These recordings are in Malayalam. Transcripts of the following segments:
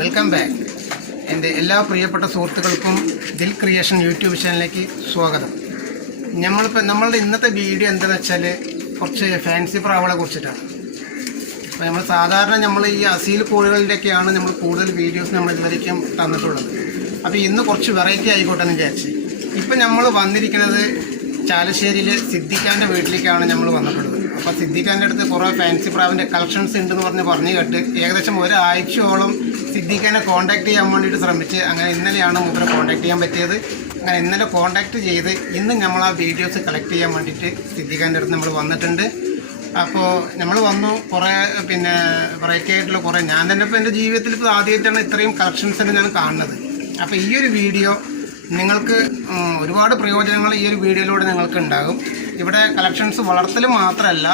Welcome back. എൻ്റെ എല്ലാ പ്രിയപ്പെട്ട സുഹൃത്തുക്കൾക്കും ദിൽ ക്രിയേഷൻ യൂട്യൂബ് ചാനലിലേക്ക് സ്വാഗതം. നമ്മളുടെ ഇന്നത്തെ വീഡിയോ എന്താണെന്ന് വെച്ചാൽ കുറച്ച് ഫാൻസി പ്രാവുകളെ കുറിച്ചിട്ടാണ്. അപ്പോൾ നമ്മൾ സാധാരണ ഈ അസീൽ കോഴികളുടെയൊക്കെയാണ് നമ്മൾ കൂടുതൽ വീഡിയോസ് നമ്മൾ ഇതുവരേക്കും തന്നിട്ടുള്ളത്. അപ്പോൾ ഇന്ന് കുറച്ച് വെറൈറ്റി ആയിക്കോട്ടെ എന്ന് വിചാരിച്ച് ഇപ്പം നമ്മൾ വന്നിരിക്കുന്നത് ചാലശ്ശേരിയിൽ സിദ്ദിഖാൻ്റെ വീട്ടിലേക്കാണ് നമ്മൾ വന്നിട്ടുള്ളത്. അപ്പോൾ സിദ്ദിഖാൻ്റെ അടുത്ത് കുറേ ഫാൻസി പ്രാവിൻ്റെ കളക്ഷൻസ് ഉണ്ടെന്ന് പറഞ്ഞു കേട്ട് ഏകദേശം ഒരാഴ്ചയോളം സിദ്ദിഖാനെ കോൺടാക്ട് ചെയ്യാൻ വേണ്ടിയിട്ട് ശ്രമിച്ച് അങ്ങനെ ഇന്നലെയാണ് മൂപ്പരെ കോൺടാക്ട് ചെയ്യാൻ പറ്റിയത്. അങ്ങനെ ഇന്നലെ കോൺടാക്ട് ചെയ്ത് ഇന്ന് നമ്മൾ ആ വീഡിയോസ് കളക്ട് ചെയ്യാൻ വേണ്ടിയിട്ട് സിദ്ദിഖാൻ്റെ അടുത്ത് നമ്മൾ വന്നിട്ടുണ്ട്. അപ്പോൾ നമ്മൾ വന്നു കുറേ വെറൈറ്റി ആയിട്ടുള്ള കുറേ ഞാൻ തന്നെ ഇപ്പോൾ എൻ്റെ ജീവിതത്തിൽ ഇപ്പോൾ ആദ്യമായിട്ടാണ് ഇത്രയും കളക്ഷൻസ് ഞാൻ കാണുന്നത്. അപ്പോൾ ഈ ഒരു വീഡിയോ നിങ്ങൾക്ക് ഒരുപാട് പ്രയോജനങ്ങൾ ഈ ഒരു വീഡിയോയിലൂടെ നിങ്ങൾക്ക് ഉണ്ടാകും. ഇവിടെ കളക്ഷൻസ് വളർത്തൽ മാത്രമല്ല,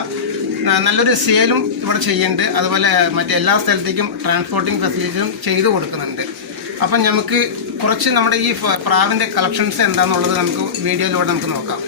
നല്ലൊരു സെയിലും ഇവിടെ ചെയ്യുന്നുണ്ട്. അതുപോലെ മറ്റെല്ലാ സ്ഥലത്തേക്കും ട്രാൻസ്പോർട്ടിങ് ഫെസിലിറ്റിയും ചെയ്തു കൊടുക്കുന്നുണ്ട്. അപ്പം നമുക്ക് കുറച്ച് നമ്മുടെ ഈ പ്രാവിൻ്റെ കളക്ഷൻസ് എന്താണെന്നുള്ളത് നമുക്ക് വീഡിയോയിലൂടെ നമുക്ക് നോക്കാം.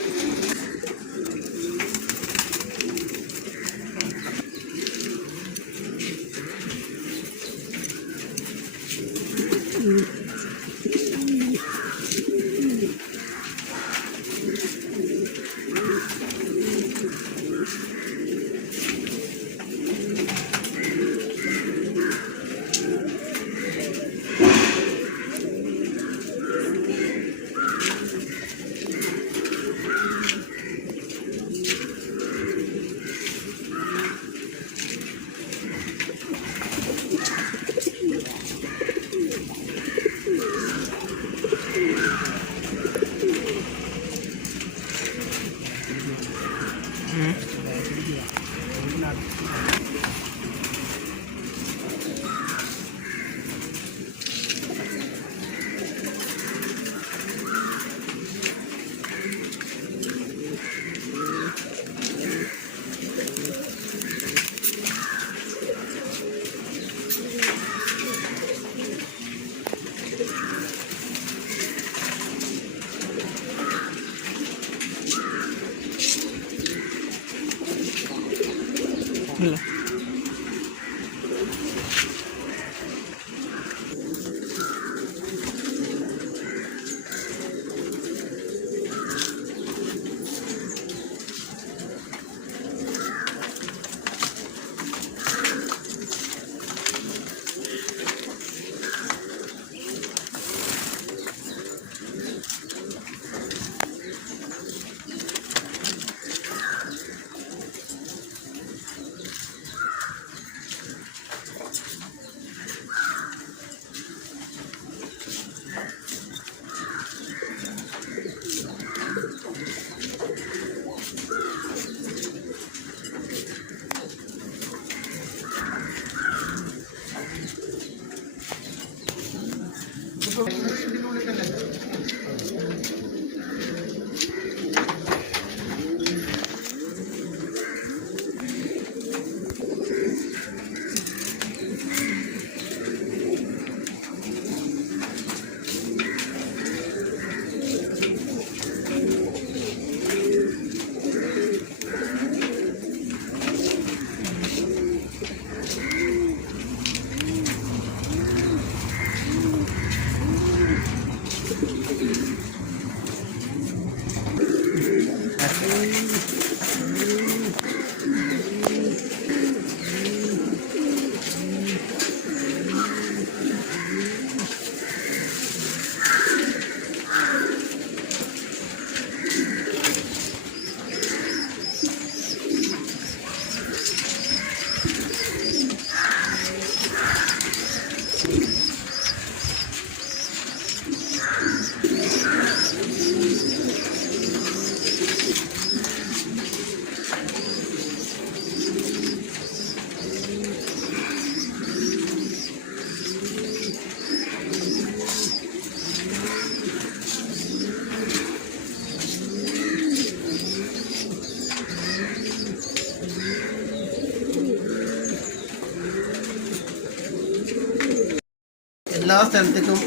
എല്ലാ സ്ഥലത്തേക്കും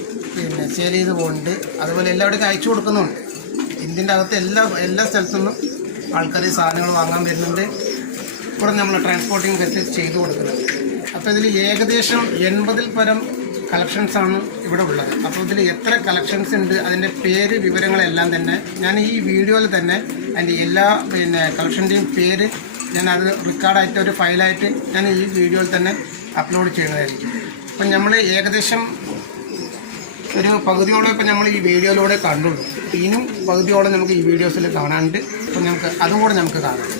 സെയിൽ ചെയ്ത് പോകുന്നുണ്ട്. അതുപോലെ എല്ലാവിടേക്കും അയച്ചു കൊടുക്കുന്നുണ്ട്. ഇന്ത്യൻ്റെ അകത്ത് എല്ലാ സ്ഥലത്തുനിന്നും ആൾക്കാർ സാധനങ്ങൾ വാങ്ങാൻ വരുന്നുണ്ട്. ഇവിടെ നമ്മൾ ട്രാൻസ്പോർട്ടിങ് ഫെസിലിറ്റി ചെയ്തു കൊടുക്കുന്നുണ്ട്. അപ്പോൾ ഇതിൽ ഏകദേശം 80-ൽ പരം കളക്ഷൻസാണ് ഇവിടെ ഉള്ളത്. അപ്പോൾ ഇതിൽ എത്ര കളക്ഷൻസ് ഉണ്ട്, അതിൻ്റെ പേര് വിവരങ്ങളെല്ലാം തന്നെ ഞാൻ ഈ വീഡിയോയിൽ തന്നെ അതിൻ്റെ എല്ലാ കളക്ഷൻ്റെയും പേര് ഞാൻ അത് റെക്കോർഡായിട്ട് ഒരു ഫയലായിട്ട് ഞാൻ ഈ വീഡിയോയിൽ തന്നെ അപ്ലോഡ് ചെയ്യുന്നതായിരിക്കും. അപ്പം നമ്മൾ ഏകദേശം ഒരു പകുതിയോളം ഇപ്പം നമ്മൾ ഈ വീഡിയോയിലൂടെ കണ്ടുള്ളൂ. ഇനിയും പകുതിയോളം നമുക്ക് ഈ വീഡിയോസിൽ കാണാനുണ്ട്. അപ്പം നമുക്ക് അതും കൂടെ നമുക്ക് കാണാം.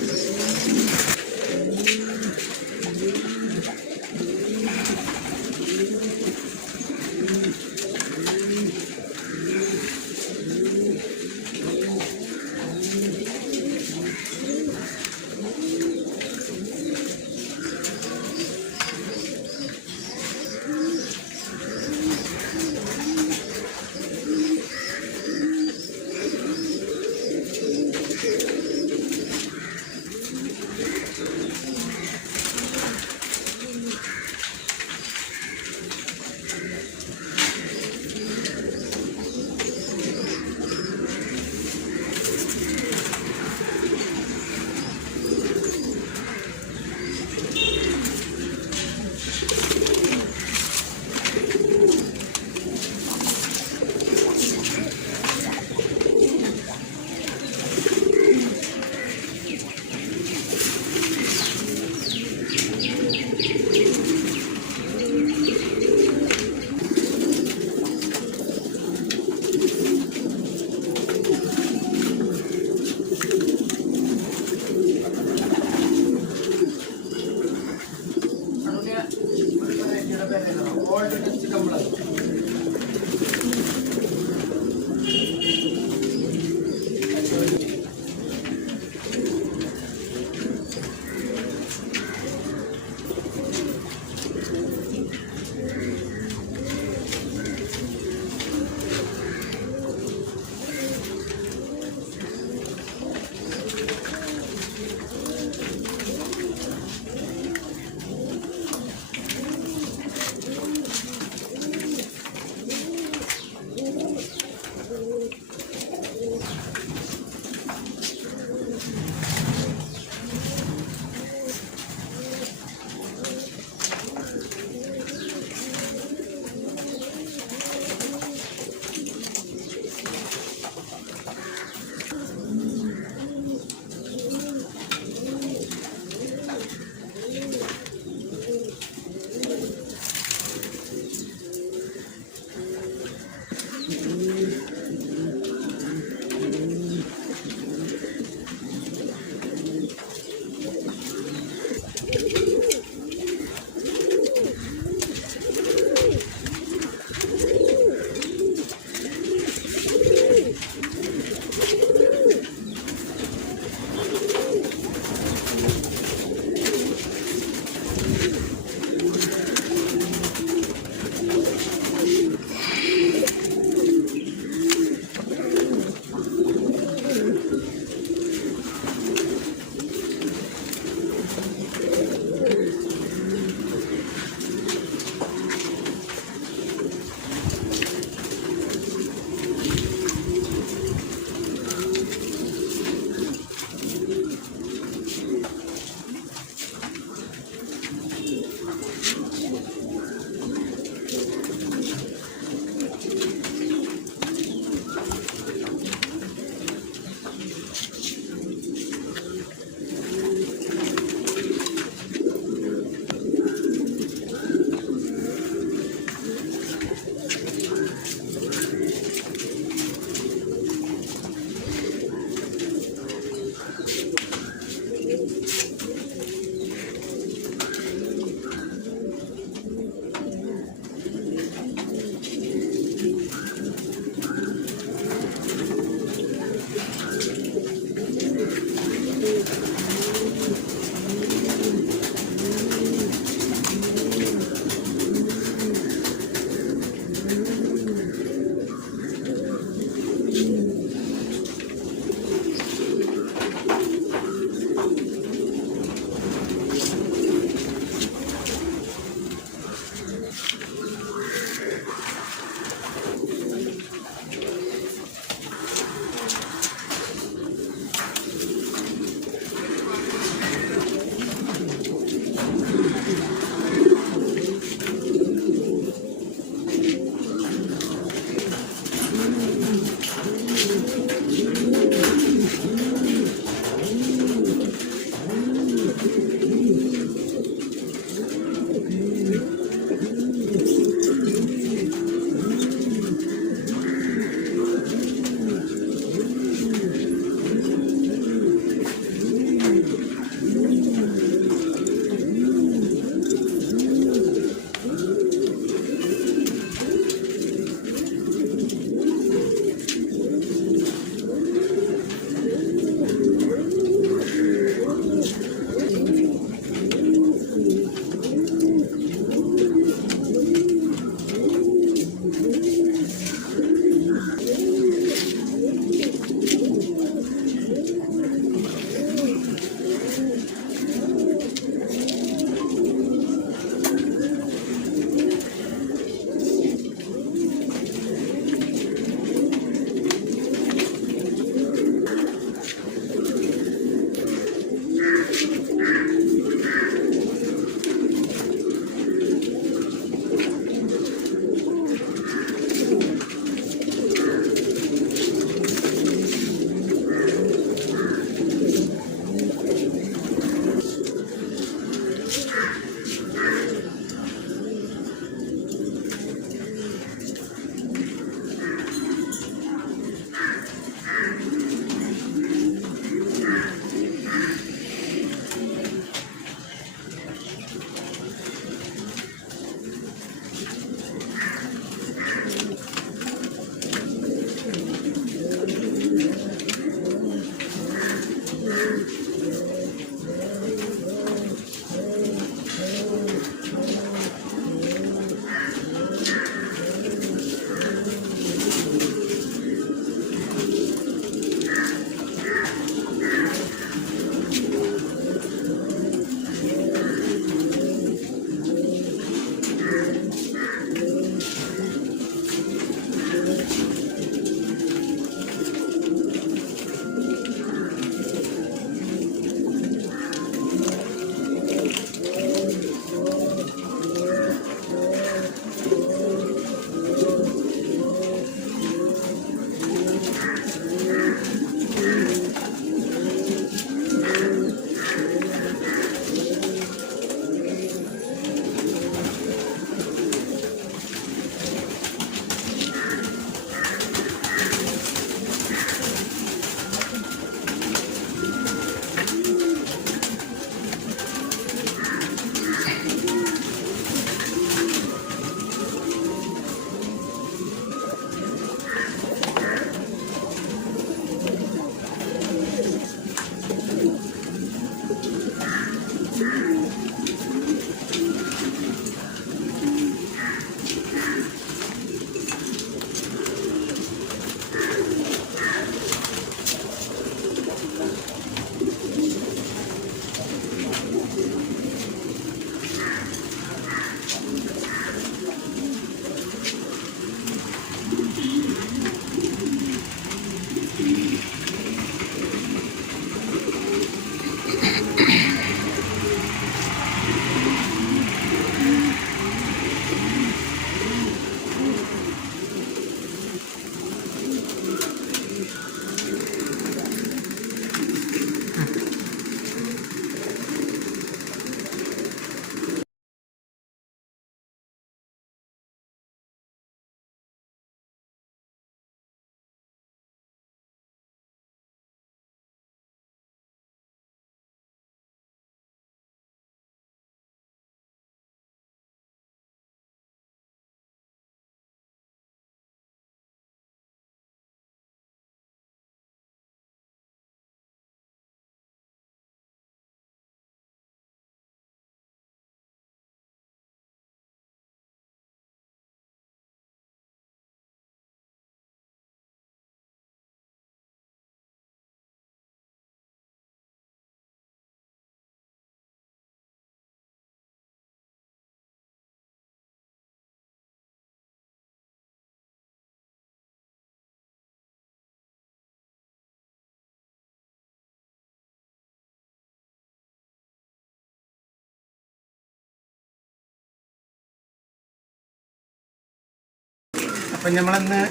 അപ്പം നമ്മളിന്ന്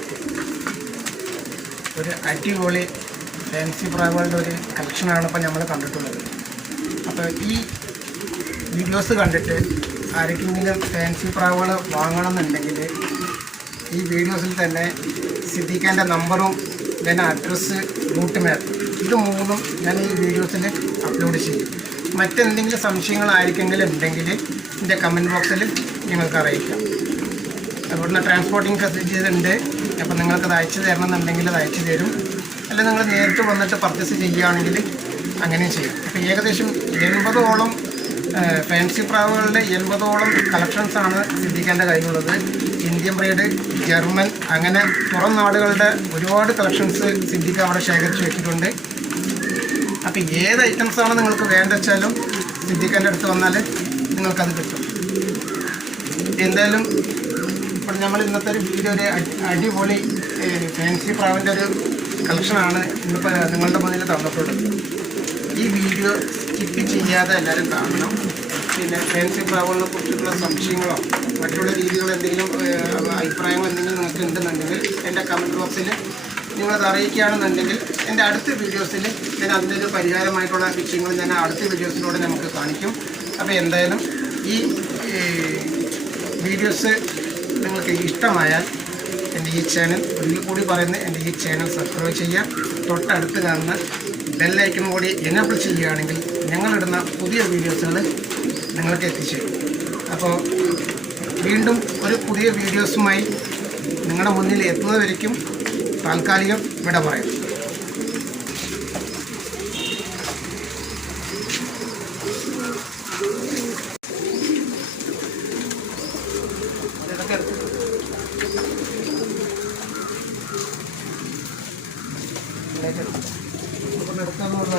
ഒരു അടിപൊളി ഫാൻസി പ്രാവുകളുടെ ഒരു കളക്ഷനാണ് ഇപ്പോൾ നമ്മൾ കണ്ടിട്ടുള്ളത്. അപ്പോൾ ഈ വീഡിയോസ് കണ്ടിട്ട് ആർക്കെങ്കിലും ഫാൻസി പ്രാവുകൾ വാങ്ങണമെന്നുണ്ടെങ്കിൽ ഈ വീഡിയോസിൽ തന്നെ സിദ്ദീഖാൻ്റെ നമ്പറും പിന്നെ അഡ്രസ്സ് റൂട്ട് മാപ്പ് ഇത് മൂന്നും ഞാൻ ഈ വീഡിയോസിൽ അപ്ലോഡ് ചെയ്യും. മറ്റെന്തെങ്കിലും സംശയങ്ങൾ ആർക്കെങ്കിലും ഉണ്ടെങ്കിൽ എൻ്റെ കമൻറ്റ് ബോക്സിൽ നിങ്ങൾക്ക് അറിയിക്കാം. അവിടുന്ന് ട്രാൻസ്പോർട്ടിങ് ഫെസിലിറ്റീസ് ഉണ്ട്. അപ്പോൾ നിങ്ങൾക്കത് അയച്ചു തരണമെന്നുണ്ടെങ്കിൽ അത് അയച്ചു തരും. അല്ല നിങ്ങൾ നേരിട്ട് വന്നിട്ട് പർച്ചേസ് ചെയ്യുകയാണെങ്കിൽ അങ്ങനെയും ചെയ്യും. അപ്പോൾ ഏകദേശം 80ഓളം ഫാൻസി പ്രാവുകളുടെ 80ഓളം കളക്ഷൻസാണ് സിദ്ദീഖാൻ്റെ കയ്യിലുള്ളത്. ഇന്ത്യൻ ബ്രീഡ്, ജർമ്മൻ, അങ്ങനെ പുറം നാടുകളുടെ ഒരുപാട് കളക്ഷൻസ് സിദ്ദീഖ് അവിടെ ശേഖരിച്ച് വെച്ചിട്ടുണ്ട്. അപ്പോൾ ഏത് ഐറ്റംസാണ് നിങ്ങൾക്ക് വേണ്ടത് വെച്ചാലും സിദ്ദീഖാൻ്റെ അടുത്ത് വന്നാൽ നിങ്ങൾക്കത് കിട്ടും. എന്തായാലും ഇപ്പോൾ നമ്മൾ ഇന്നത്തെ ഒരു വീഡിയോ ഒരു അടിപൊളി ഫാൻസി പ്രാവിൻ്റെ ഒരു കളക്ഷനാണ് ഇന്നിപ്പോൾ നിങ്ങളുടെ മുന്നിൽ തന്നിട്ടുള്ളത്. ഈ വീഡിയോ സ്കിപ്പ് ചെയ്യാതെ എല്ലാവരും കാണണം. പിന്നെ ഫാൻസി പ്രാവുകളെ കുറിച്ചുള്ള സംശയങ്ങളോ മറ്റുള്ള രീതികളോ എന്തെങ്കിലും അഭിപ്രായങ്ങൾ എന്തെങ്കിലും നിങ്ങൾക്ക് ഉണ്ടെന്നുണ്ടെങ്കിൽ എൻ്റെ കമൻറ്റ് ബോക്സിൽ നിങ്ങളത് അറിയിക്കുകയാണെന്നുണ്ടെങ്കിൽ എൻ്റെ അടുത്ത വീഡിയോസിൽ ഞാൻ അതിൻ്റെ പരിഹാരമായിട്ടുള്ള വിഷയങ്ങൾ ഞാൻ അടുത്ത വീഡിയോസിലൂടെ നമുക്ക് കാണിക്കും. അപ്പോൾ എന്തായാലും ഈ വീഡിയോസ് നിങ്ങൾക്ക് ഇഷ്ടമായാൽ എൻ്റെ ഈ ചാനൽ ഒരിക്കൽ കൂടി പറയുന്നത് എൻ്റെ ഈ ചാനൽ സബ്സ്ക്രൈബ് ചെയ്യുക. തൊട്ടടുത്ത് കാണുന്ന ബെല്ലൈക്കൺ കൂടി എനേബിൾ ചെയ്യുകയാണെങ്കിൽ ഞങ്ങളിടുന്ന പുതിയ വീഡിയോസുകൾ നിങ്ങൾക്ക് എത്തിച്ചേരും. അപ്പോൾ വീണ്ടും ഒരു പുതിയ വീഡിയോസുമായി നിങ്ങളുടെ മുന്നിൽ എത്തുന്നവരേക്കും താൽക്കാലികം വിട പറയാം. ഇതൊക്കെ എടുക്കാനുള്ള